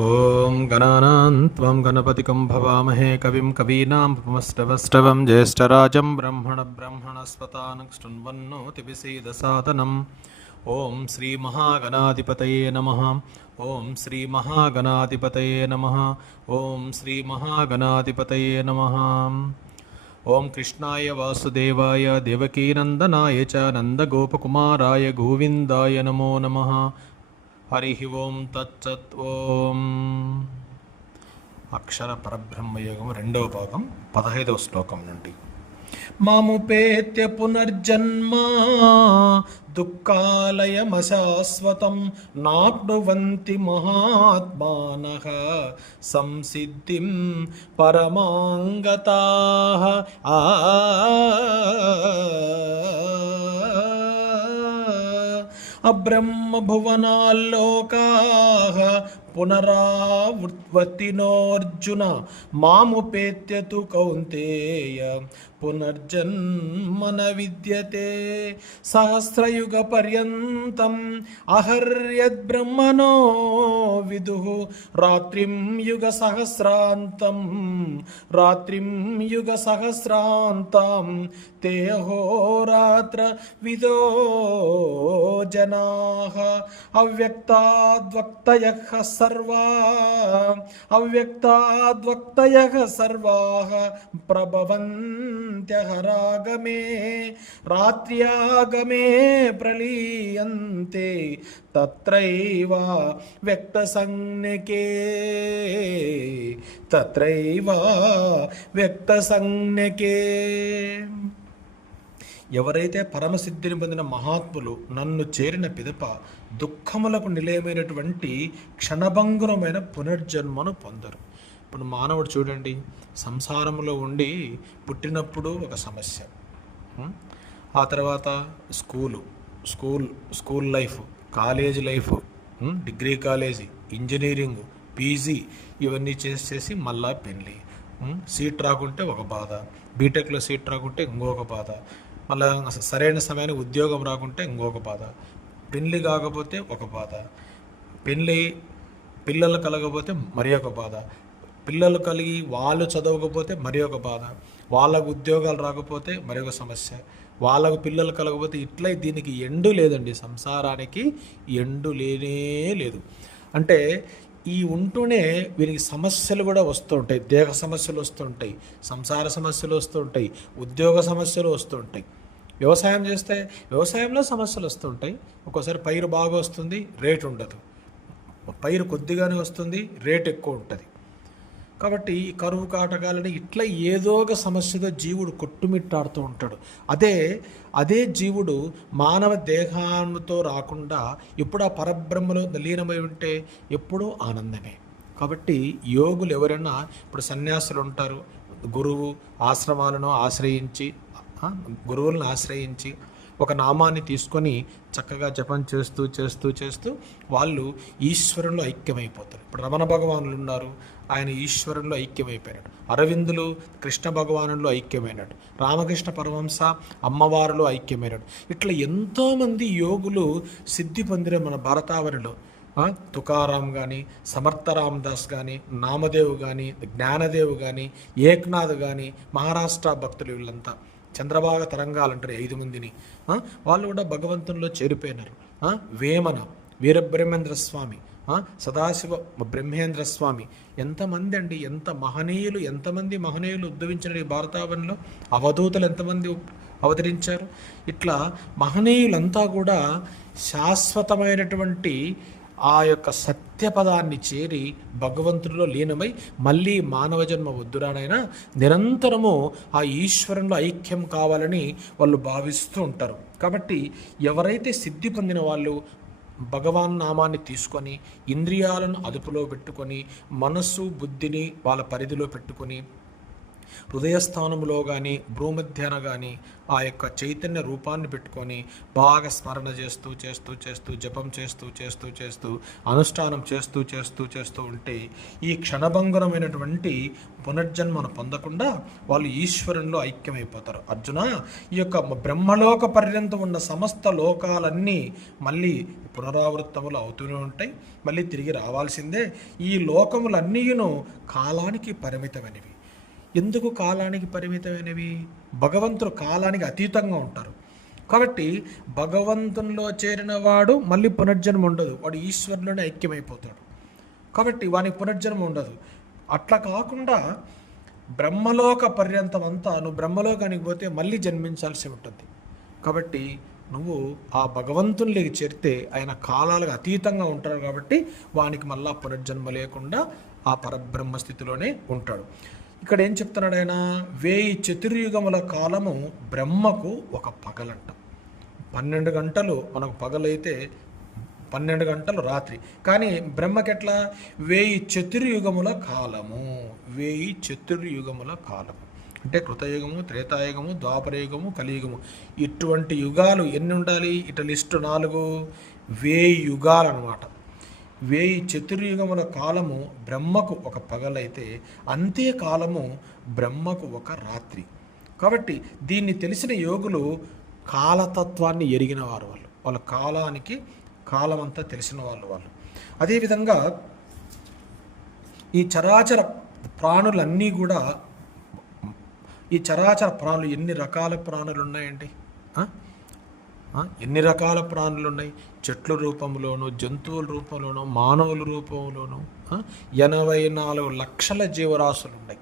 ॐ गणानां त्वं गणपतिकं भवामहे कविं कवीनामुपमष्टवष्टवं ज्येष्ठराजं ब्रह्मणब्रह्मणस्पतानक्ष्टुन्वन्नोतिभिसीदसादनम् ॐ श्रीमहागणाधिपतये नमः ॐ श्रीमहागणाधिपतये नमः ॐ श्रीमहागणाधिपतये नमः ॐ कृष्णाय वासुदेवाय देवकीनन्दनाय च नन्दगोपकुमाराय गोविन्दाय नमो नमः హరి ఓం తచ్చత్ ఓం. అక్షర పరబ్రహ్మయోగం రెండవ భాగం పదహైదవ శ్లోకం నుండి. మాముపేత్య పునర్జన్మ దుఃఖాలయమశాశ్వతం నాప్నువంతి మహాత్మాన సంసిద్ధిం పరమాంగతా. అబ్రహ్మభువనాల్లోకాः పునరావృత్తినోర్జున మాముపేత్యతు కౌంతేయ పునర్జన్మన విద్యతే సహస్రయుగ పర్యంతం అహర్యద్బ్రహ్మణో విదు రాత్రిం యుగ సహస్రాంతం రాత్రిం యుగ సహస్రాంతం తే అహోరాత్ర విదో జనా అవ్యక్తాద్వక్తయ స సర్వా అవ్యక్తాద్వక్తయ సర్వా ప్రభవంత్యహరాగమే రాత్ర్యాగమే ప్రలీయంతే తత్రైవ వ్యక్తసంజ్ఞకే తత్రైవ వ్యక్తసంజ్ఞకే. ఎవరైతే పరమసిద్ధిని పొందిన మహాత్ములు నన్ను చేరిన పిదప దుఃఖములకు నిలయమైనటువంటి క్షణభంగురమైన పునర్జన్మను పొందరు. ఇప్పుడు మానవుడు చూడండి సంసారంలో ఉండి పుట్టినప్పుడు ఒక సమస్య. ఆ తర్వాత school school school life college life degree college engineering PG ఇవన్నీ చేసి చేసి మళ్ళా పెళ్ళి. సీట్ రాకుంటే ఒక బాధ. బీటెక్లో సీట్ రాకుంటే ఇంకొక బాధ. మళ్ళీ సరైన సమయానికి ఉద్యోగం రాకుంటే ఇంకొక బాధ. పెళ్ళి కాకపోతే ఒక బాధ. పెళ్ళి పిల్లలు కలగకపోతే మరి ఒక బాధ. పిల్లలు కలిగి వాళ్ళు చదవకపోతే మరి ఒక బాధ. వాళ్ళకు ఉద్యోగాలు రాకపోతే మరి ఒక సమస్య. వాళ్ళకు పిల్లలు కలగకపోతే ఇట్లా దీనికి ఎండు లేదండి. సంసారానికి ఎండు లేనే లేదు. అంటే ఈ ఉంటూనే వీరికి సమస్యలు కూడా వస్తుంటాయి దేహ సమస్యలు వస్తుంటాయి సంసార సమస్యలు వస్తుంటాయి ఉద్యోగ సమస్యలు వస్తుంటాయి వ్యవసాయం చేస్తే వ్యవసాయంలో సమస్యలు వస్తుంటాయి. ఒక్కోసారి పైరు బాగా వస్తుంది రేటు ఉండదు. పైరు కొద్దిగానే వస్తుంది రేట్ ఎక్కువ ఉంటుంది. కాబట్టి ఈ కరువు కాటకాలని ఇట్లా ఏదో ఒక సమస్యతో జీవుడు కొట్టుమిట్టాడుతూ ఉంటాడు. అదే అదే జీవుడు మానవ దేహంతో రాకుండా ఎప్పుడు ఆ పరబ్రహ్మలో లీనమై ఉంటే ఎప్పుడూ ఆనందమే. కాబట్టి యోగులు ఎవరైనా ఇప్పుడు సన్యాసులు ఉంటారు గురువు ఆశ్రమాలను ఆశ్రయించి గురువులను ఆశ్రయించి ఒక నామాన్ని తీసుకొని చక్కగా జపం చేస్తూ చేస్తూ చేస్తూ వాళ్ళు ఈశ్వరంలో ఐక్యమైపోతారు. ఇప్పుడు రమణ భగవానులు ఉన్నారు ఆయన ఈశ్వరంలో ఐక్యమైపోయినాడు. అరవిందులు కృష్ణ భగవానుల్లో ఐక్యమైనాడు. రామకృష్ణ పరమహంస అమ్మవారిలో ఐక్యమైనాడు. ఇట్లా ఎంతోమంది యోగులు సిద్ధి పొందిన మన భారతావనిలో తుకారాం కానీ సమర్థరామ్ దాస్ కానీ నామదేవ్ కానీ జ్ఞానదేవ్ కానీ ఏక్నాథ్ కానీ మహారాష్ట్ర భక్తులు వీళ్ళంతా. చంద్రభాగ తరంగాలు అంటారు ఐదు మందిని. వాళ్ళు కూడా భగవంతునిలో చేరిపోయినారు. వేమన వీరబ్రహ్మేంద్ర స్వామి. సదాశివ బ్రహ్మేంద్ర స్వామి. ఎంతమంది అండి? ఎంత మహనీయులు ఎంతమంది మహనీయులు ఉద్భవించిన ఈ భారతావనిలో? అవధూతలు ఎంతమంది అవతరించారు? ఇట్లా మహనీయులంతా కూడా శాశ్వతమైనటువంటి ఆ యొక్క సత్యపదాన్ని చేరి భగవంతుడిలో లీనమై మళ్ళీ మానవ జన్మ వద్దురానైనా నిరంతరము ఆ ఈశ్వరంలో ఐక్యం కావాలని వాళ్ళు భావిస్తూ ఉంటారు. కాబట్టి ఎవరైతే సిద్ధి పొందిన వాళ్ళు భగవాన్ నామాన్ని తీసుకొని ఇంద్రియాలను అదుపులో పెట్టుకొని మనస్సు బుద్ధిని వాళ్ళ పరిధిలో పెట్టుకొని హృదయస్థానంలో కానీ భ్రూమధ్యాన కానీ ఆ యొక్క చైతన్య రూపాన్ని పెట్టుకొని బాగా స్మరణ చేస్తూ చేస్తూ చేస్తూ జపం చేస్తూ చేస్తూ చేస్తూ అనుష్ఠానం చేస్తూ చేస్తూ చేస్తూ ఉంటే ఈ క్షణభంగురమైనటువంటి పునర్జన్మను పొందకుండా వాళ్ళు ఈశ్వరునిలో ఐక్యమైపోతారు. అర్జున ఈ యొక్క బ్రహ్మలోక పర్యంతం ఉన్న సమస్త లోకాలన్నీ మళ్ళీ పునరావృత్తములు అవుతూనే ఉంటాయి. మళ్ళీ తిరిగి రావాల్సిందే. ఈ లోకములన్నీయును కాలానికి పరిమితమైనవి. ఎందుకు కాలానికి పరిమితమైనవి? భగవంతుడు కాలానికి అతీతంగా ఉంటారు. కాబట్టి భగవంతునిలో చేరిన వాడు మళ్ళీ పునర్జన్మ ఉండదు. వాడు ఈశ్వరులోనే ఐక్యమైపోతాడు. కాబట్టి వానికి పునర్జన్మ ఉండదు. అట్లా కాకుండా బ్రహ్మలోక పర్యంతం అంతా నువ్వు బ్రహ్మలోకానికి పోతే మళ్ళీ జన్మించాల్సి ఉంటుంది. కాబట్టి నువ్వు ఆ భగవంతునిలోకి చేరితే ఆయన కాలాలకు అతీతంగా ఉంటాడు కాబట్టి వానికి మళ్ళా పునర్జన్మ లేకుండా ఆ పరబ్రహ్మ స్థితిలోనే ఉంటాడు. ఇక్కడ ఏం చెప్తున్నాడు ఆయన? వేయి చతుర్యుగముల కాలము బ్రహ్మకు ఒక పగలంట. పన్నెండు గంటలు మనకు పగలైతే పన్నెండు గంటలు రాత్రి. కానీ బ్రహ్మకెట్లా? వేయి చతుర్యుగముల కాలము. వేయి చతుర్యుగముల కాలము. అంటే కృతయుగము త్రేతాయుగము ద్వాపరయుగము కలియుగము. ఇటువంటి యుగాలు ఎన్ని ఉండాలి? ఇట లిస్టు నాలుగు. వేయి యుగాలు అనమాట వేయి చతుర్యుగముల కాలము బ్రహ్మకు ఒక పగలైతే అంతే కాలము బ్రహ్మకు ఒక రాత్రి. కాబట్టి దీన్ని తెలిసిన యోగులు కాలతత్వాన్ని ఎరిగిన వారు వాళ్ళు. వాళ్ళ కాలానికి కాలం అంతా తెలిసిన వాళ్ళు వాళ్ళు. అదేవిధంగా ఈ చరాచర ప్రాణులన్నీ కూడా ఈ చరాచర ప్రాణులు ఎన్ని రకాల ప్రాణులు ఉన్నాయండి ఎన్ని రకాల ప్రాణులు ఉన్నాయి చెట్ల రూపంలోనూ జంతువుల రూపంలోనూ మానవుల రూపంలోనూ ఎనభై నాలుగు లక్షల జీవరాశులు ఉన్నాయి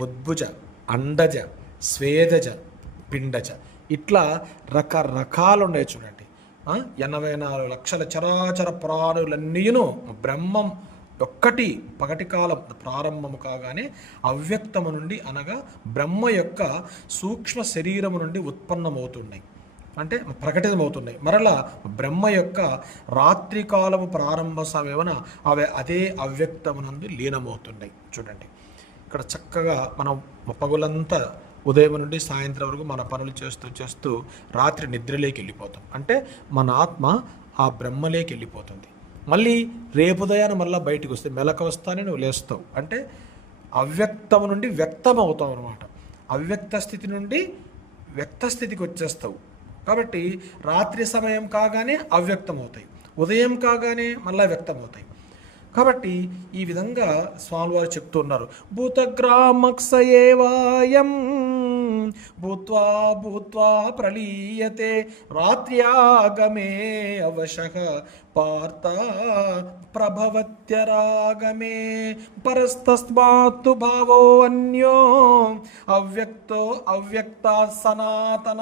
బుద్భుజ అండజ స్వేదజ పిండజ. ఇట్లా రకరకాలు ఉన్నాయి చూడండి ఎనభై నాలుగు లక్షల చరాచర ప్రాణులన్నీను బ్రహ్మం ఒక్కటి పగటి కాలం ప్రారంభము కాగానే అవ్యక్తము నుండి అనగా బ్రహ్మ యొక్క సూక్ష్మ శరీరము నుండి ఉత్పన్నమవుతున్నాయి. అంటే ప్రకటితమవుతున్నాయి. మరలా బ్రహ్మ యొక్క రాత్రికాలము ప్రారంభ సమయమున అవి అదే అవ్యక్తమునందు లీనమవుతున్నాయి. చూడండి. ఇక్కడ చక్కగా మనం పగులంతా ఉదయం నుండి సాయంత్రం వరకు మన పనులు చేస్తూ చేస్తూ రాత్రి నిద్రలోకి వెళ్ళిపోతాం అంటే మన ఆత్మ ఆ బ్రహ్మలోకి వెళ్ళిపోతుంది మళ్ళీ రేపు ఉదయాన్ని మళ్ళీ బయటకు వస్తే మెలక వస్తానే నువ్వు లేస్తావు. అంటే అవ్యక్తం నుండి వ్యక్తం అవుతావు అనమాట అవ్యక్త స్థితి నుండి వ్యక్త స్థితికి వచ్చేస్తావు. కాబట్టి రాత్రి సమయం కాగానే అవ్యక్తం అవుతాయి ఉదయం కాగానే మళ్ళీ వ్యక్తం అవుతాయి కాబట్టి ఈ విధంగా స్వామివారు చెప్తున్నారు భూతగ్రామక్సయేవాయం భూత్వా భూత్వా ప్రలీయతే రాత్ర్యాగమే అవశ పార్త ప్రభవత్యరాగమే పరస్తస్మాత్తు భావో అన్యో అవ్యక్తో అవ్యక్తా సనాతన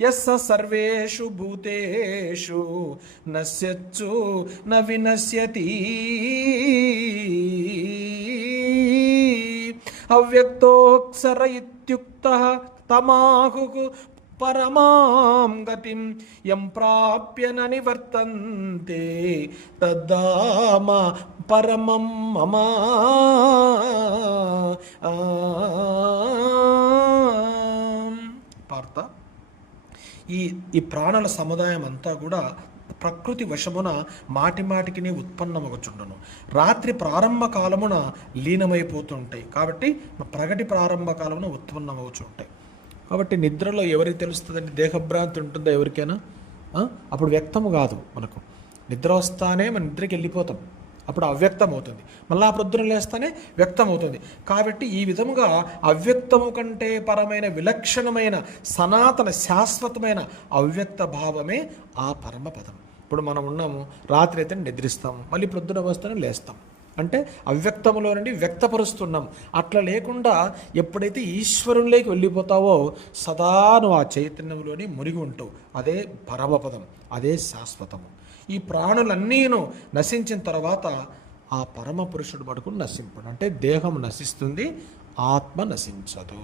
యస్ సర్వేషు భూతేషు నశ్యచ్చు న వినశ్యతి అవ్యక్తోక్షర ఇత్యుక్త తమాహు పరమాం గతిం యం ప్రాప్య నివర్తంతే తద్దామ పరమం మమ. పార్త ఈ ఈ ప్రాణుల సముదాయం అంతా కూడా ప్రకృతి వశమున మాటి మాటికిని ఉత్పన్నమగుచుండును. రాత్రి ప్రారంభ కాలమున లీనమైపోతుంటాయి. కాబట్టి ప్రగటి ప్రారంభ కాలమున ఉత్పన్నమవుతుంటాయి కాబట్టి నిద్రలో ఎవరికి తెలుస్తుందండి? దేహభ్రాంతి ఉంటుందో ఎవరికైనా? అప్పుడు వ్యక్తము కాదు మనకు. నిద్ర వస్తానే మన నిద్రకి వెళ్ళిపోతాం. అప్పుడు అవ్యక్తం అవుతుంది మళ్ళా ప్రొద్దున లేస్తానే వ్యక్తం అవుతుంది కాబట్టి ఈ విధముగా అవ్యక్తము కంటే పరమైన విలక్షణమైన సనాతన శాశ్వతమైన అవ్యక్త భావమే ఆ పరమపదం. ఇప్పుడు మనం ఉన్నాము రాత్రి అయితే నిద్రిస్తాము మళ్ళీ ప్రొద్దున వస్తేనే లేస్తాం. అంటే అవ్యక్తములో నుండి వ్యక్తపరుస్తున్నాం. అట్లా లేకుండా ఎప్పుడైతే ఈశ్వరునిలోకి వెళ్ళిపోతావో సదా నువ్వు ఆ చైతన్యంలోనే మునిగి ఉంటావు. అదే పరమపదం అదే శాశ్వతము. ఈ ప్రాణులన్నీను నశించిన తర్వాత ఆ పరమ పురుషుడు పడుకుని నశింపడు. అంటే దేహం నశిస్తుంది ఆత్మ నశించదు.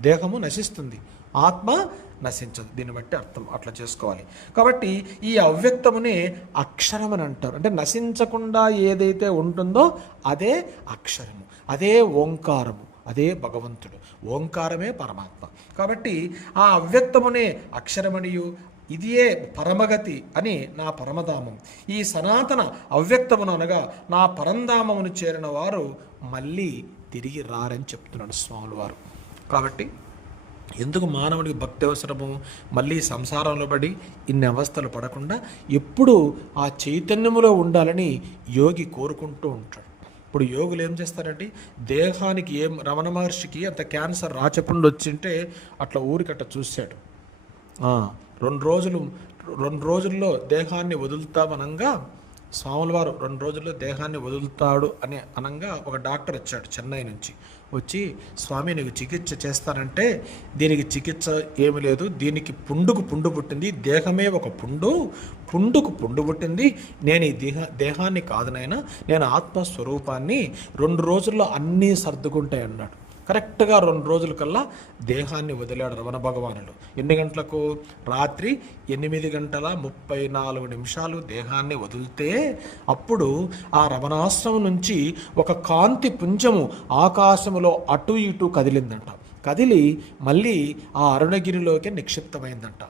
దేహము నశిస్తుంది. ఆత్మ నశించదు. దీన్ని బట్టి అర్థం అట్లా చేసుకోవాలి. కాబట్టి ఈ అవ్యక్తమునే అక్షరం అని అంటారు. అంటే నశించకుండా ఏదైతే ఉంటుందో అదే అక్షరము అదే ఓంకారము అదే భగవంతుడు. ఓంకారమే పరమాత్మ. కాబట్టి ఆ అవ్యక్తమునే అక్షరమణియు ఇదియే పరమగతి అని నా పరమధామం. ఈ సనాతన అవ్యక్తమును అనగా నా పరంధామమును చేరిన వారు మళ్ళీ తిరిగి రారని చెప్తున్నాడు స్వాములు వారు. కాబట్టి ఎందుకు మానవుడికి భక్తి అవసరము? మళ్ళీ సంసారంలో పడి ఇన్ని అవస్థలు పడకుండా ఎప్పుడూ ఆ చైతన్యములో ఉండాలని యోగి కోరుకుంటూ ఉంటాడు. ఇప్పుడు యోగులు ఏం చేస్తారంటే దేహానికి ఏం రమణ మహర్షికి అంత క్యాన్సర్ రాచపుండు వచ్చింటే అట్లా ఊరికట్ట చూశాడు. రెండు రోజులు రెండు రోజుల్లో దేహాన్ని వదులుతామనంగా స్వాముల వారు రెండు రోజుల్లో దేహాన్ని వదులుతాడు అని అనంగా ఒక డాక్టర్ వచ్చాడు చెన్నై నుంచి. వచ్చి స్వామి నీకు చికిత్స చేస్తానంటే దీనికి చికిత్స ఏమి లేదు. దీనికి పుండుకు పుండు పుట్టింది. దేహమే ఒక పుండు. పుండుకు పుండు పుట్టింది. నేను ఈ దేహ దేహాన్ని కాదు నాయనా నేను ఆత్మస్వరూపాన్ని రెండు రోజుల్లో అన్నీ సర్దుకుంటాయి అన్నాడు. కరెక్ట్గా రెండు రోజుల కల్లా దేహాన్ని వదిలాడు రమణ భగవానుడు. ఎన్ని గంటలకు? రాత్రి ఎనిమిది గంటల ముప్పై నాలుగు నిమిషాలు దేహాన్ని వదిలితే అప్పుడు ఆ రమణాశ్రమం నుంచి ఒక కాంతి పుంజము ఆకాశములో అటు ఇటు కదిలిందంట. కదిలి మళ్ళీ ఆ అరుణగిరిలోకి నిక్షిప్తమైందంట.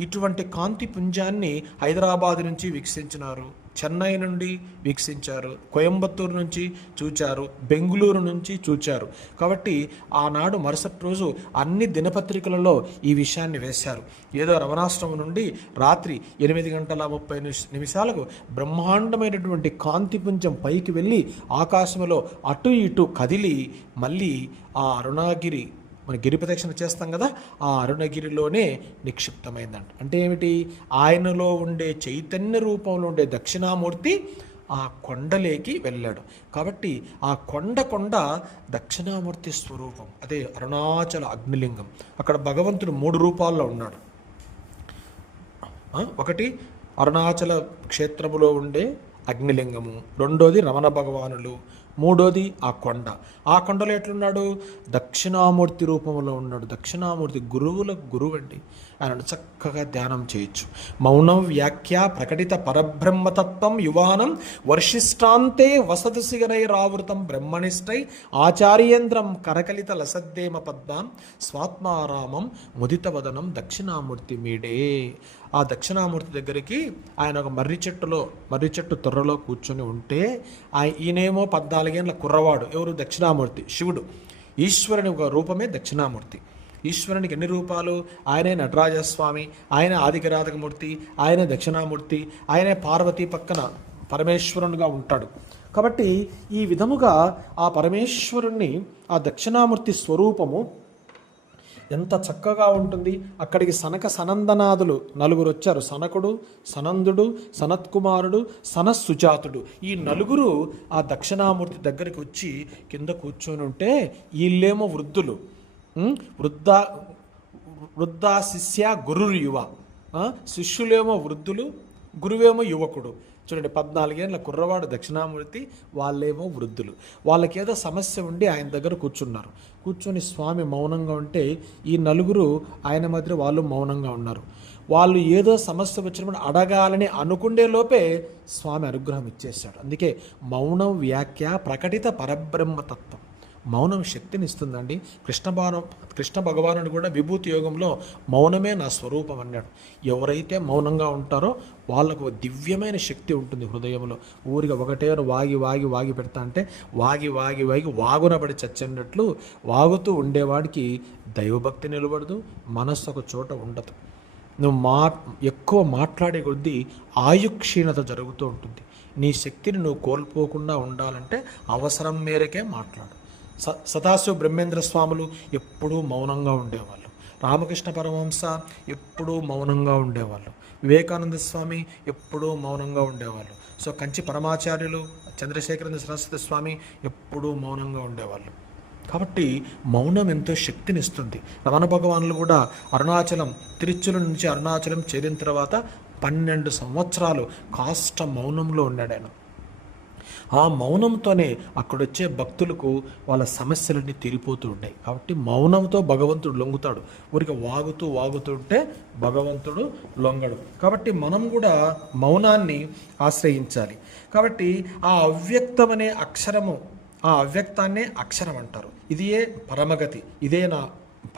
ఇటువంటి కాంతి పుంజాన్ని హైదరాబాద్ నుంచి వీక్షించినారు. చెన్నై నుండి వీక్షించారు. కోయంబత్తూరు నుంచి చూచారు. బెంగళూరు నుంచి చూచారు. కాబట్టి ఆనాడు మరుసటి రోజు అన్ని దినపత్రికలలో ఈ విషయాన్ని వేశారు. ఏదో రమణాశ్రమం నుండి రాత్రి ఎనిమిది గంటల ముప్పై నిమిషాలకు బ్రహ్మాండమైనటువంటి కాంతి పుంజం పైకి వెళ్ళి ఆకాశంలో అటు ఇటు కదిలి మళ్ళీ ఆ అరుణాగిరి మన గిరి ప్రదక్షిణ చేస్తాం కదా ఆ అరుణగిరిలోనే నిక్షిప్తమైందంట. అంటే ఏమిటి? ఆయనలో ఉండే చైతన్య రూపంలో ఉండే దక్షిణామూర్తి ఆ కొండలేకి వెళ్ళాడు. కాబట్టి ఆ కొండ కొండ దక్షిణామూర్తి స్వరూపం అదే అరుణాచల అగ్నిలింగం. అక్కడ భగవంతుడు మూడు రూపాల్లో ఉన్నాడు. ఒకటి అరుణాచల క్షేత్రములో ఉండే అగ్నిలింగము రెండోది రమణ భగవానులు మూడోది ఆ కొండ. ఆ కొండలో ఎట్లున్నాడు? దక్షిణామూర్తి రూపంలో ఉన్నాడు. దక్షిణామూర్తి గురువుల గురువు అండి ఆయనను చక్కగా ధ్యానం చేయొచ్చు. మౌనం వ్యాఖ్య ప్రకటిత పరబ్రహ్మతత్వం యువానం వర్షిష్టాంతే వసతుసిగనైరావృతం బ్రహ్మనిష్టై ఆచార్యేంద్రం కరకలిత లసద్దేమ పద్మాం స్వాత్మారామం ముదితవదనం దక్షిణామూర్తి మీడే. ఆ దక్షిణామూర్తి దగ్గరికి ఆయన ఒక మర్రి చెట్టులో మర్రి చెట్టు తొర్రలో కూర్చొని ఉంటే ఆ ఈయనేమో పద్నాలుగేళ్ళ కుర్రవాడు. ఎవరు? దక్షిణామూర్తి. శివుడు. ఈశ్వరుని ఒక రూపమే దక్షిణామూర్తి. ఈశ్వరునికి ఎన్ని రూపాలు? ఆయనే నటరాజస్వామి ఆయన ఆదికిరాతకమూర్తి ఆయన దక్షిణామూర్తి ఆయనే పార్వతి పక్కన పరమేశ్వరునిగా ఉంటాడు. కాబట్టి ఈ విధముగా ఆ పరమేశ్వరుణ్ణి ఆ దక్షిణామూర్తి స్వరూపము ఎంత చక్కగా ఉంటుంది. అక్కడికి సనక సనందనాథులు నలుగురు వచ్చారు. సనకుడు సనందుడు సనత్కుమారుడు సనస్సుజాతుడు. ఈ నలుగురు ఆ దక్షిణామూర్తి దగ్గరికి వచ్చి కింద కూర్చొని ఉంటే వీళ్ళేమో వృద్ధులు. వృద్ధ వృద్ధ శిష్య గురురు యువ. శిష్యులేమో వృద్ధులు గురువేమో యువకుడు. చూడండి పద్నాలుగేళ్ళ కుర్రవాడు దక్షిణామూర్తి వాళ్ళేమో వృద్ధులు. వాళ్ళకేదో సమస్య ఉండి ఆయన దగ్గర కూర్చున్నారు. కూర్చొని స్వామి మౌనంగా ఉంటే ఈ నలుగురు ఆయన మధ్య వాళ్ళు మౌనంగా ఉన్నారు. వాళ్ళు ఏదో సమస్య వచ్చినప్పుడు అడగాలని అనుకుండే లోపే స్వామి అనుగ్రహం ఇచ్చేశాడు. అందుకే మౌనం వ్యాఖ్య ప్రకటిత పరబ్రహ్మతత్వం. మౌనం శక్తిని ఇస్తుందండి కృష్ణ భావం కృష్ణ భగవానుడు కూడా విభూతి యోగంలో మౌనమే నా స్వరూపం అన్నాడు. ఎవరైతే మౌనంగా ఉంటారో వాళ్ళకు దివ్యమైన శక్తి ఉంటుంది హృదయంలో. ఊరిగా ఒకటే వాగి వాగి వాగి పెడతా అంటే వాగి వాగి వాగి వాగునబడి చచ్చినట్లు వాగుతూ ఉండేవాడికి దైవభక్తి నిలబడదు మనస్సు ఒక చోట ఉండదు. నువ్వు మా ఎక్కువ మాట్లాడే కొద్దీ ఆయుక్షీణత జరుగుతూ ఉంటుంది. నీ శక్తిని నువ్వు కోల్పోకుండా ఉండాలంటే అవసరం మేరకే మాట్లాడు. స సదాశివ బ్రహ్మేంద్ర స్వాములు ఎప్పుడూ మౌనంగా ఉండేవాళ్ళు. రామకృష్ణ పరమహంస ఎప్పుడూ మౌనంగా ఉండేవాళ్ళు. వివేకానంద స్వామి ఎప్పుడూ మౌనంగా ఉండేవాళ్ళు. సో కంచి పరమాచార్యులు చంద్రశేఖరేంద్ర సరస్వతి స్వామి ఎప్పుడూ మౌనంగా ఉండేవాళ్ళు. కాబట్టి మౌనం ఎంతో శక్తినిస్తుంది. రమణ భగవానులు కూడా అరుణాచలం తిరుచుల నుంచి అరుణాచలం చేరిన తర్వాత పన్నెండు సంవత్సరాలు కాస్త మౌనంలో ఉన్నాడు ఆయన. ఆ మౌనంతోనే అక్కడొచ్చే భక్తులకు వాళ్ళ సమస్యలన్నీ తీరిపోతూ ఉంటాయి కాబట్టి మౌనంతో భగవంతుడు లొంగుతాడు. ఊరికి వాగుతూ వాగుతూ ఉంటే భగవంతుడు లొంగడు. కాబట్టి మనం కూడా మౌనాన్ని ఆశ్రయించాలి. కాబట్టి ఆ అవ్యక్తమనే అక్షరము ఆ అవ్యక్తాన్నే అక్షరం అంటారు. ఇదియే పరమగతి ఇదే నా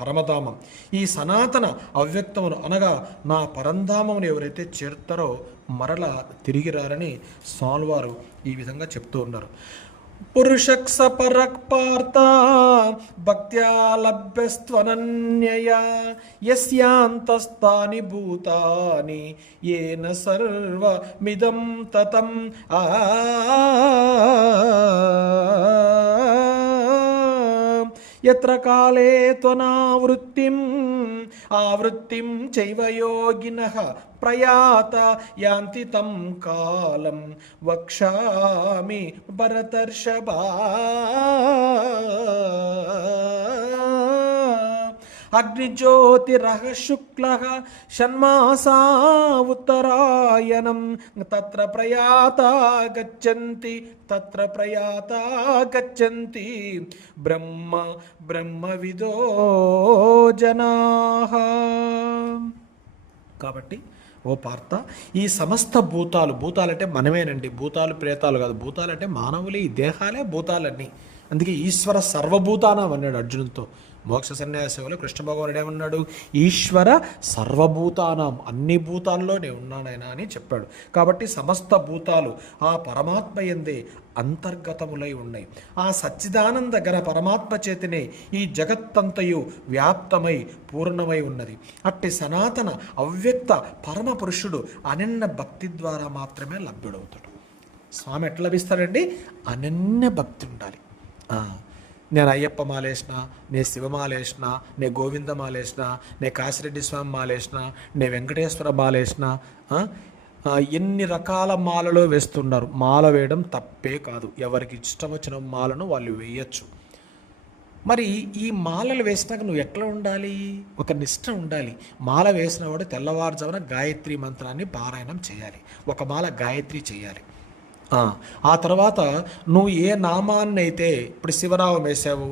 పరమధామం. ఈ సనాతన అవ్యక్తమును అనగా నా పరంధామమును ఎవరైతే చేరుతారో మరల తిరిగి రారని స్వామివారు ఈ విధంగా చెప్తూ ఉన్నారు. పురుషక్స సపరక్ పార్త భక్త్యా లభ్యస్త్వనన్యయా యస్యాంతస్థాని భూతాని ఏన సర్వమిదం తతం ఆ ఎత్ర కాలే త్వనావృత్తిం ఆవృత్తిం చైవయోగిన ప్రయాత యాంతి తం కాలం వక్షామి భరతర్షభా అగ్నిజ్యోతిరః శుక్లः షణ్మాసా ఉత్తరాయణం తత్ర ప్రయాత గచ్చంతి తత్ర ప్రయాత గచ్చంతి బ్రహ్మ బ్రహ్మవిదో జనా కాబట్టి ఓ పార్త ఈ సమస్త భూతాలు భూతాలంటే మనమేనండి భూతాలు ప్రేతాలు కాదు. భూతాలంటే మానవులే ఈ దేహాలే భూతాలన్నీ. అందుకే ఈశ్వర సర్వభూతానం అన్నాడు అర్జునుడితో. మోక్ష సన్యాసంలో కృష్ణ భగవానుడు ఏమన్నాడు ఈశ్వర సర్వభూతానం అన్ని భూతాల్లో నేను ఉన్నానైనా అని చెప్పాడు. కాబట్టి సమస్త భూతాలు ఆ పరమాత్మ ఎందే అంతర్గతములై ఉన్నాయి. ఆ సచ్చిదానంద గల పరమాత్మ చేతినే ఈ జగత్తంతయు వ్యాప్తమై పూర్ణమై ఉన్నది. అట్టి సనాతన అవ్యక్త పరమ పురుషుడు అనన్య భక్తి ద్వారా మాత్రమే లభ్యుడవుతాడు. స్వామి ఎట్లా లభిస్తాడండి? అనన్య భక్తి ఉండాలి. ఆ, నేను అయ్యప్ప మాలేసిన నే శివమాలేసిన నే గోవింద మాలేసిన నే కాశిరెడ్డి స్వామి మాలేసిన నే వెంకటేశ్వర మాలేసిన ఎన్ని రకాల మాలలో వేస్తున్నారు మాల వేయడం తప్పే కాదు. ఎవరికి ఇష్టం వచ్చిన మాలను వాళ్ళు వేయచ్చు. మరి ఈ మాలలు వేసినాక నువ్వు ఎట్లా ఉండాలి? ఒక నిష్ట ఉండాలి. మాల వేసినవాడు తెల్లవారుజామున గాయత్రి మంత్రాన్ని పారాయణం చేయాలి. ఒక మాల గాయత్రి చేయాలి. ఆ, తర్వాత నువ్వు ఏ నామాన్ని అయితే ఇప్పుడు శివనామం వేసావు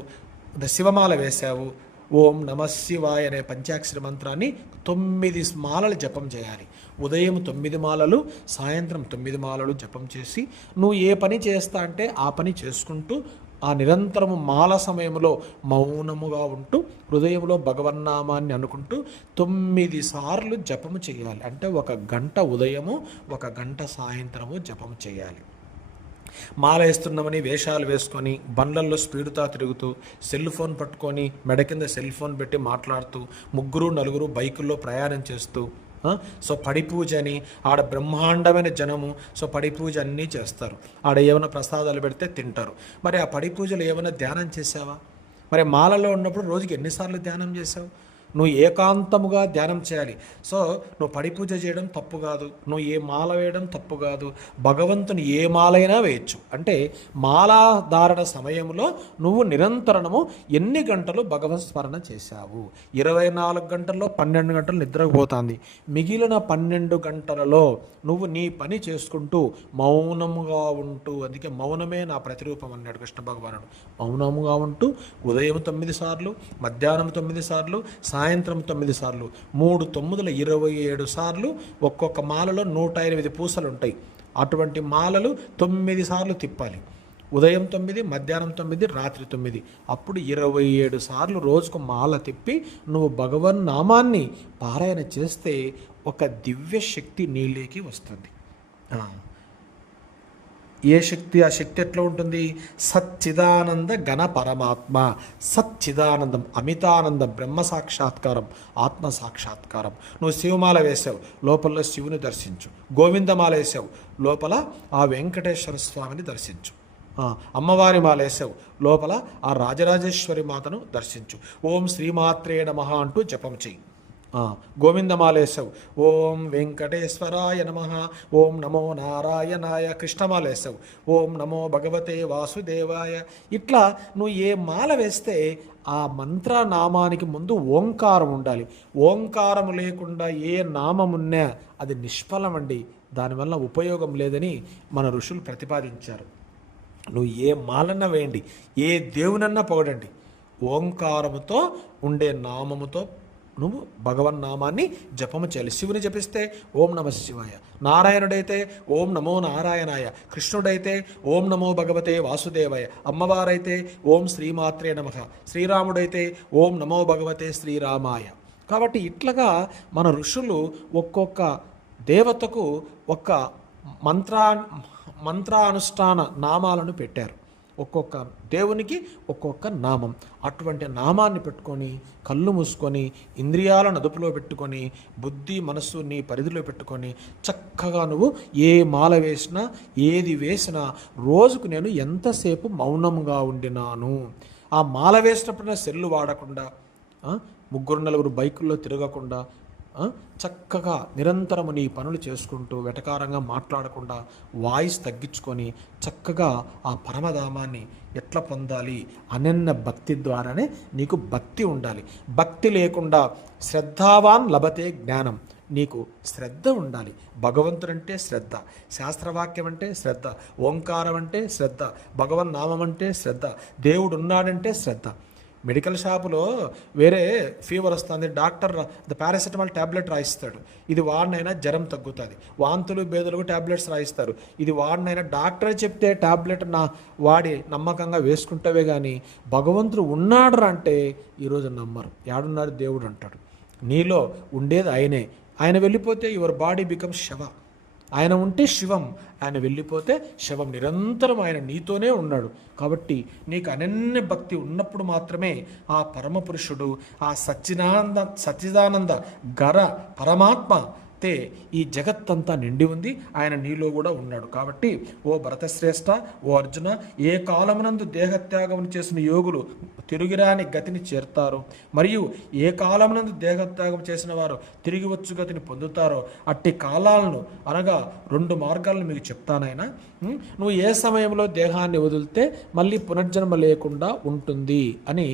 శివమాల వేసావు ఓం నమ శివాయ అనే పంచాక్షరి మంత్రాన్ని తొమ్మిది మాలలు జపం చేయాలి. ఉదయం తొమ్మిది మాలలు సాయంత్రం తొమ్మిది మాలలు జపం చేసి నువ్వు ఏ పని చేస్తా అంటే ఆ పని చేసుకుంటూ ఆ నిరంతరము మాల సమయంలో మౌనముగా ఉంటూ హృదయంలో భగవన్నామాన్ని అనుకుంటూ తొమ్మిది సార్లు జపము చేయాలి. అంటే ఒక గంట ఉదయము ఒక గంట సాయంత్రము జపము చేయాలి. మాల వేస్తున్నామని వేషాలు వేసుకొని బండ్లల్లో స్పీడ్తో తిరుగుతూ సెల్ ఫోన్ పట్టుకొని మెడ కింద సెల్ ఫోన్ పెట్టి మాట్లాడుతూ ముగ్గురు నలుగురు బైకుల్లో ప్రయాణం చేస్తూ సో పడి పూజ అని ఆడ బ్రహ్మాండమైన జనము సో పడి పూజ అన్నీ చేస్తారు. ఆడ ఏమైనా ప్రసాదాలు పెడితే తింటారు. మరి ఆ పడి పూజలు ఏమైనా ధ్యానం చేసావా? మరి మాలలో ఉన్నప్పుడు రోజుకి ఎన్నిసార్లు ధ్యానం చేసావు? నువ్వు ఏకాంతముగా ధ్యానం చేయాలి. సో నువ్వు పడి పూజ చేయడం తప్పు కాదు. నువ్వు ఏ మాల వేయడం తప్పు కాదు. భగవంతుని ఏ మాలైనా వేయచ్చు. అంటే మాలాధారణ సమయంలో నువ్వు నిరంతరము ఎన్ని గంటలు భగవత్ స్మరణ చేశావు? ఇరవై నాలుగు గంటల్లో పన్నెండు గంటలు నిద్రపోతుంది మిగిలిన పన్నెండు గంటలలో నువ్వు నీ పని చేసుకుంటూ మౌనముగా ఉంటూ అందుకే మౌనమే నా ప్రతిరూపం అన్నాడు కృష్ణ భగవానుడు. మౌనముగా ఉంటూ ఉదయం తొమ్మిది సార్లు మధ్యాహ్నం తొమ్మిది సార్లు సాయంత్రం సాయంత్రం తొమ్మిది సార్లు మూడు తొమ్మిదిల ఇరవై ఏడు సార్లు ఒక్కొక్క మాలలో నూట ఎనిమిది పూసలు ఉంటాయి. అటువంటి మాలలు తొమ్మిది సార్లు తిప్పాలి. ఉదయం తొమ్మిది మధ్యాహ్నం తొమ్మిది రాత్రి తొమ్మిది. అప్పుడు ఇరవై ఏడు సార్లు రోజుకు మాల తిప్పి నువ్వు భగవన్ నామాన్ని పారాయణ చేస్తే ఒక దివ్య శక్తి నీలోకి వస్తుంది. ఏ శక్తి? ఆ శక్తి ఎట్లా ఉంటుంది? సచ్చిదానంద ఘన పరమాత్మ. సచ్చిదానందం అమితానందం బ్రహ్మ సాక్షాత్కారం ఆత్మ సాక్షాత్కారం. నువ్వు శివమాల వేసావు లోపల శివుని దర్శించు. గోవిందమాల వేసావు లోపల ఆ వెంకటేశ్వర స్వామిని దర్శించు. అమ్మవారి మాల వేసావు లోపల ఆ రాజరాజేశ్వరి మాతను దర్శించు. ఓం శ్రీమాత్రే నమః అంటూ జపం చెయ్యి. గోవిందమాలేసావు ఓం వెంకటేశ్వరాయ నమ. ఓం నమో నారాయణాయ కృష్ణమాలేసావు ఓం నమో భగవతే వాసుదేవాయ. ఇట్లా నువ్వు ఏ మాల వేస్తే ఆ మంత్రనామానికి ముందు ఓంకారం ఉండాలి. ఓంకారం లేకుండా ఏ నామమున్నా అది నిష్ఫలం అండి. దానివల్ల ఉపయోగం లేదని మన ఋషులు ప్రతిపాదించారు. నువ్వు ఏ మాలన్న వేయండి. ఏ దేవునన్నా పొగడండి. ఓంకారముతో ఉండే నామముతో నువ్వు భగవన్నామాన్ని జపము చేయాలి. శివుని జపిస్తే ఓం నమ శివాయ. నారాయణుడైతే ఓం నమో నారాయణాయ. కృష్ణుడైతే ఓం నమో భగవతే వాసుదేవాయ. అమ్మవారైతే ఓం శ్రీమాత్రే నమ. శ్రీరాముడైతే ఓం నమో భగవతే శ్రీరామాయ. కాబట్టి ఇట్లాగా మన ఋషులు ఒక్కొక్క దేవతకు ఒక్క మంత్రా మంత్రానుష్ఠాన నామాలను పెట్టారు. ఒక్కొక్క దేవునికి ఒక్కొక్క నామం. అటువంటి నామాన్ని పెట్టుకొని కళ్ళు మూసుకొని ఇంద్రియాలను అదుపులో పెట్టుకొని బుద్ధి మనస్సు నీ పరిధిలో పెట్టుకొని చక్కగా నువ్వు ఏ మాల వేసినా ఏది వేసినా రోజుకు నేను ఎంతసేపు మౌనంగా ఉండినాను. ఆ మాల వేసినప్పుడు సెల్లు వాడకుండా ముగ్గురు నలుగురు బైకుల్లో తిరగకుండా చక్కగా నిరంతరము నీ పనులు చేసుకుంటూ వెటకారంగా మాట్లాడకుండా వాయిస్ తగ్గించుకొని చక్కగా ఆ పరమధామాన్ని ఎట్లా పొందాలి అనన్న భక్తి ద్వారానే నీకు భక్తి ఉండాలి. భక్తి లేకుండా శ్రద్ధావాన్ లభతే జ్ఞానం. నీకు శ్రద్ధ ఉండాలి. భగవంతుడంటే శ్రద్ధ శాస్త్రవాక్యం అంటే శ్రద్ధ ఓంకారం అంటే శ్రద్ధ భగవన్ నామం అంటే శ్రద్ధ దేవుడు ఉన్నాడంటే శ్రద్ధ. మెడికల్ షాపులో వేరే ఫీవర్ వస్తుంది డాక్టర్ ద ట్యాబ్లెట్ రాయిస్తాడు. ఇది వాడినైనా జ్వరం తగ్గుతుంది. వాంతులు బేదలకు ట్యాబ్లెట్స్ రాయిస్తారు. ఇది వాడినైనా డాక్టర్ చెప్తే ట్యాబ్లెట్ నా వాడి నమ్మకంగా వేసుకుంటావే కానీ భగవంతుడు ఉన్నాడు అంటే ఈరోజు నమ్మరు. యాడున్నాడు దేవుడు అంటాడు. నీలో ఉండేది ఆయనే. ఆయన వెళ్ళిపోతే యువర్ బాడీ బికమ్స్ శవ. ఆయన ఉంటే శివం ఆయన వెళ్ళిపోతే శవం. నిరంతరం ఆయన నీతోనే ఉన్నాడు. కాబట్టి నీకు అనన్య భక్తి ఉన్నప్పుడు మాత్రమే ఆ పరమపురుషుడు ఆ సచ్చిదానంద సచ్చిదానంద గర పరమాత్మ తే ఈ జగత్తంతా నిండి ఉంది. ఆయన నీలో కూడా ఉన్నాడు. కాబట్టి ఓ భరతశ్రేష్ఠ ఓ అర్జున ఏ కాలమునందు దేహత్యాగం చేసిన యోగులు తిరిగిరాని గతిని చేరుతారు? మరియు ఏ కాలమునందు దేహత్యాగం చేసిన వారు తిరిగి వచ్చు గతిని పొందుతారో? అట్టి కాలాలను అనగా రెండు మార్గాలను మీకు చెప్తానైనా నువ్వు ఏ సమయంలో దేహాన్ని వదిలితే మళ్ళీ పునర్జన్మ లేకుండా ఉంటుంది అని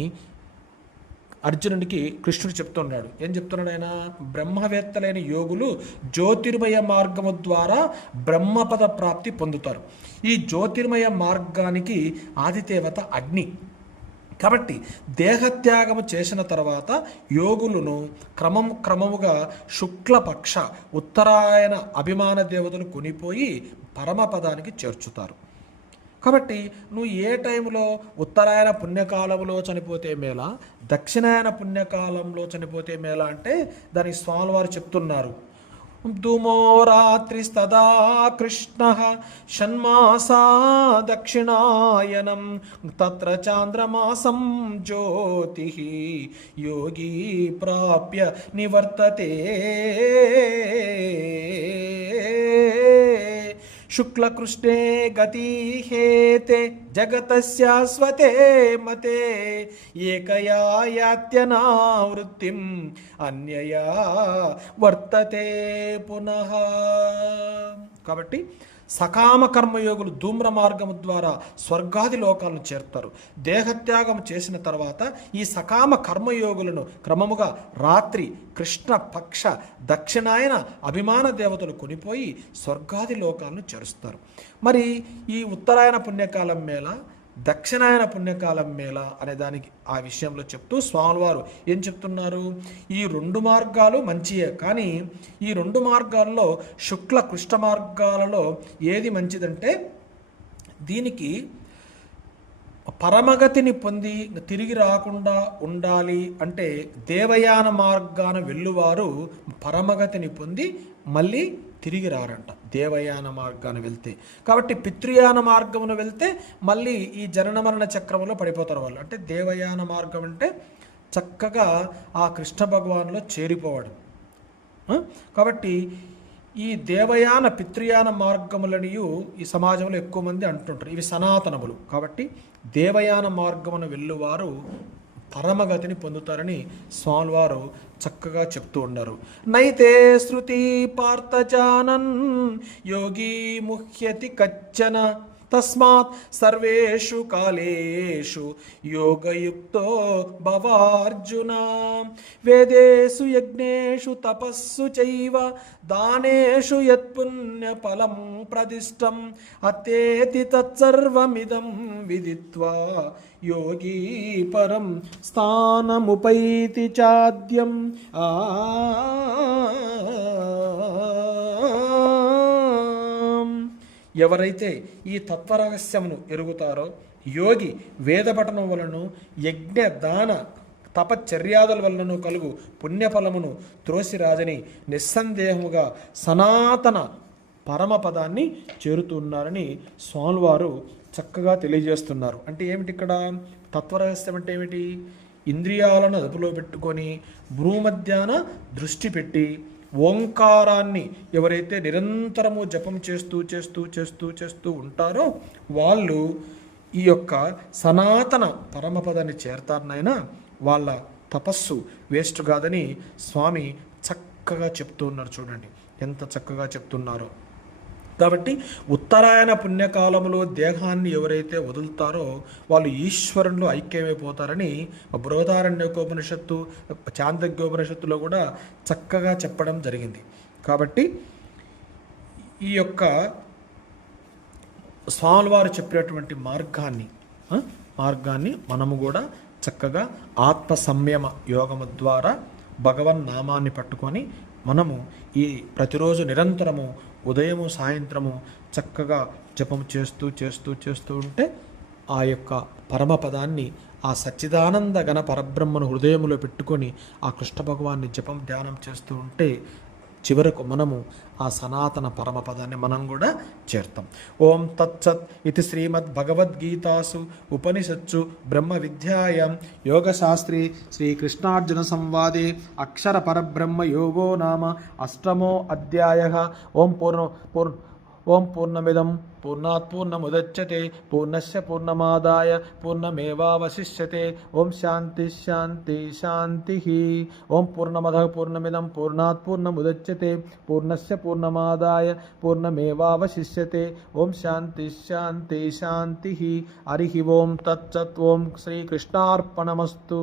అర్జునుడికి కృష్ణుడు చెప్తున్నాడు. ఏం చెప్తున్నాడు ఆయన? బ్రహ్మవేత్తలైన యోగులు జ్యోతిర్మయ మార్గము ద్వారా బ్రహ్మపద ప్రాప్తి పొందుతారు. ఈ జ్యోతిర్మయ మార్గానికి ఆదిదేవత అగ్ని. కాబట్టి దేహత్యాగము చేసిన తర్వాత యోగులను క్రమం క్రమముగా శుక్లపక్ష ఉత్తరాయణ అభిమాన దేవతలు కొనిపోయి పరమపదానికి చేర్చుతారు. కాబట్టి నువ్వు ఏ టైంలో ఉత్తరాయణ పుణ్యకాలంలో చనిపోతే మేళ దక్షిణాయన పుణ్యకాలంలో చనిపోతే మేళ అంటే దానికి స్వామి వారు చెప్తున్నారు. ధూమో రాత్రిస్తదా కృష్ణ షణ్మాసా దక్షిణాయనం తత్ర చాంద్రమాసం జ్యోతి యోగి ప్రాప్య నివర్తతే. శుక్లకృష్ణే గతి హేతే జగతశాశ్వతే మతే ఏకయా యాత్యనావృత్తిం అన్యయా వర్తతే పునః కాబట్టి సకామ కర్మయోగులు ధూమ్ర మార్గము ద్వారా స్వర్గాది లోకాలను చేరుతారు. దేహత్యాగం చేసిన తర్వాత ఈ సకామ కర్మయోగులను క్రమముగా రాత్రి కృష్ణ పక్ష దక్షిణాయన అభిమాన దేవతలు కొనిపోయి స్వర్గాది లోకాలను చేరుస్తారు. మరి ఈ ఉత్తరాయణ పుణ్యకాలం మేళ దక్షిణాయన పుణ్యకాలం మేళ అనే దానికి ఆ విషయంలో చెప్తూ స్వామివారు ఏం చెప్తున్నారు? ఈ రెండు మార్గాలు మంచియే కానీ ఈ రెండు మార్గాల్లో శుక్ల కృష్ణ మార్గాలలో ఏది మంచిదంటే దీనికి పరమగతిని పొంది తిరిగి రాకుండా ఉండాలి అంటే దేవయాన మార్గాన వెళ్ళువారు పరమగతిని పొంది మళ్ళీ తిరిగి రారంట. దేవయాన మార్గాన వెళ్తే. కాబట్టి పితృయాన మార్గమున వెళ్తే మళ్ళీ ఈ జనన మరణ చక్రంలో పడిపోతారు వాళ్ళు. అంటే దేవయాన మార్గం అంటే చక్కగా ఆ కృష్ణ భగవాన్లో చేరిపోవడం. కాబట్టి ఈ దేవయాన పితృయాన మార్గములనియు ఈ సమాజంలో ఎక్కువ మంది అంటుంటారు. ఇవి సనాతనములు. కాబట్టి దేవయాన మార్గమున వెళ్ళువారు పరమగతిని పొందుతారని స్వామివారు చక్కగా చెప్తూ ఉన్నారు. నైతే శృతి పార్థజానన్ యోగి ముహ్యతి కచ్చన. తస్మాత్ సర్వేషు కాలేషు యోగయుక్తో భవార్జున వేదేషు యజ్ఞేషు తపస్సు చైవ దానేషు యత్పుణ్యఫలం ప్రదిష్టం అతేతి తత్సర్వమిదం విదిత్వా యోగీ పరం స్థానముపైతి చాద్యం ఆ ఎవరైతే ఈ తత్వరహస్యమును ఎరుగుతారో యోగి వేదపఠనం వలన యజ్ఞ దాన తపచర్యాదుల వలన కలుగు పుణ్యఫలమును త్రోసిరాజని నిస్సందేహముగా సనాతన పరమపదాన్ని చేరుతున్నారని స్వామివారు చక్కగా తెలియజేస్తున్నారు. అంటే ఏమిటి ఇక్కడ? తత్వరహస్యం అంటే ఏమిటి? ఇంద్రియాలను అదుపులో పెట్టుకొని భూమధ్యాన దృష్టి పెట్టి ఓంకారాన్ని ఎవరైతే నిరంతరము జపం చేస్తూ చేస్తూ చేస్తూ చేస్తూ ఉంటారో వాళ్ళు ఈ యొక్క సనాతన పరమపదాన్ని చేరతారనైనా వాళ్ళ తపస్సు వేస్ట్ కాదని స్వామి చక్కగా చెప్తూ ఉన్నారు చూడండి. ఎంత చక్కగా చెప్తున్నారో. కాబట్టి ఉత్తరాయణ పుణ్యకాలంలో దేహాన్ని ఎవరైతే వదులుతారో వాళ్ళు ఈశ్వరంలో ఐక్యమైపోతారని బృహదారణ్యకోపనిషత్తు చాందగ్యోపనిషత్తులో కూడా చక్కగా చెప్పడం జరిగింది. కాబట్టి ఈ యొక్క స్వామివారు చెప్పినటువంటి మార్గాన్ని మార్గాన్ని మనము కూడా చక్కగా ఆత్మ సంయమ యోగము ద్వారా భగవన్ నామాన్ని పట్టుకొని మనము ఈ ప్రతిరోజు నిరంతరము ఉదయము సాయంత్రము చక్కగా జపం చేస్తూ చేస్తూ చేస్తూ ఉంటే ఆ యొక్క పరమపదాన్ని ఆ సచ్చిదానంద గణ పరబ్రహ్మను హృదయములో పెట్టుకొని ఆ కృష్ణ భగవాన్ని జపం ధ్యానం చేస్తూ ఉంటే చివరకు మనము ఆ సనాతన పరమపదాన్ని మనం కూడా చేరుతాం. ఓం తత్సత్ ఇది శ్రీమద్ భగవద్గీతాసు ఉపనిషత్సు బ్రహ్మ విద్యాయం యోగశాస్త్రి శ్రీకృష్ణార్జున సంవాదే అక్షర పరబ్రహ్మ యోగో నామ అష్టమో అధ్యాయ. ఓం పూర్ణ పూర్ణ ఓం పూర్ణమిదం పూర్ణాత్ పూర్ణముదచ్యతే పూర్ణస్య పూర్ణమాదాయ పూర్ణమేవాశిష్యతే ఓం శాంతి శాంతి శాంతి. ఓం పూర్ణమద పూర్ణమిదం పూర్ణాత్ పూర్ణముదచ్యతే పూర్ణస్య పూర్ణమాదాయ పూర్ణమేవాశిష్యతే ఓం శాంతి శాంతి శాంతి. హరి ఓం తత్సత్ ఓం శ్రీకృష్ణార్పణమస్తు.